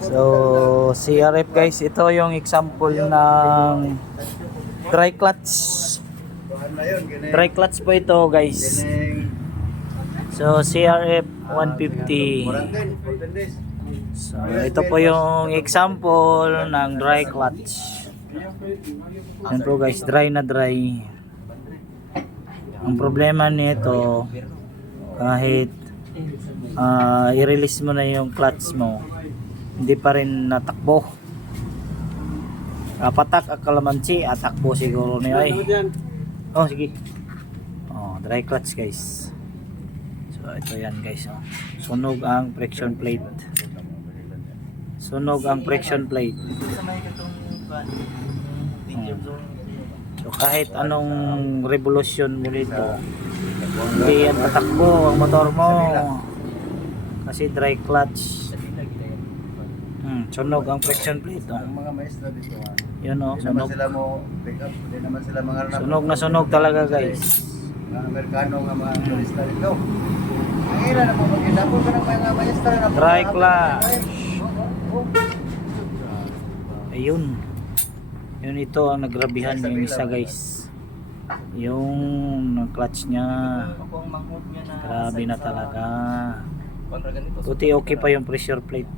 So, CRF guys, ito yung example ng dry clutch. Dry clutch po ito guys. So, CRF 150. So, ito po yung example ng dry clutch. Yan po guys, dry na dry. Ang problema nito, kahit ah, i-release mo na yung clutch mo, hindi pa rin natakbo. Kapatak ang kalamansi, atakbo siguro niya ay. Oh, sige. Oh, dry clutch guys. So, ito yan guys. Oh. Sunog ang friction plate. Sunog ang friction plate. Hmm. So, kahit anong revolusyon mo nito, hindi yan tatakbo ang motor mo. Kasi dry clutch. Hmm, sunog ang friction plate. Oh. Ang mga maestra dito ah. Yun oh, sunog. sila mo pick up, hindi naman sila mga Sunog na sunog talaga guys. Mga Amerikano nga mga turista dito. Ang ila na po magkitapo ka ng mga maestra na Dry clutch. Ayun. Yun ito ang nagrabihan yung isa guys. Yung clutch niya. Grabe na talaga. Buti okay pa yung pressure plate.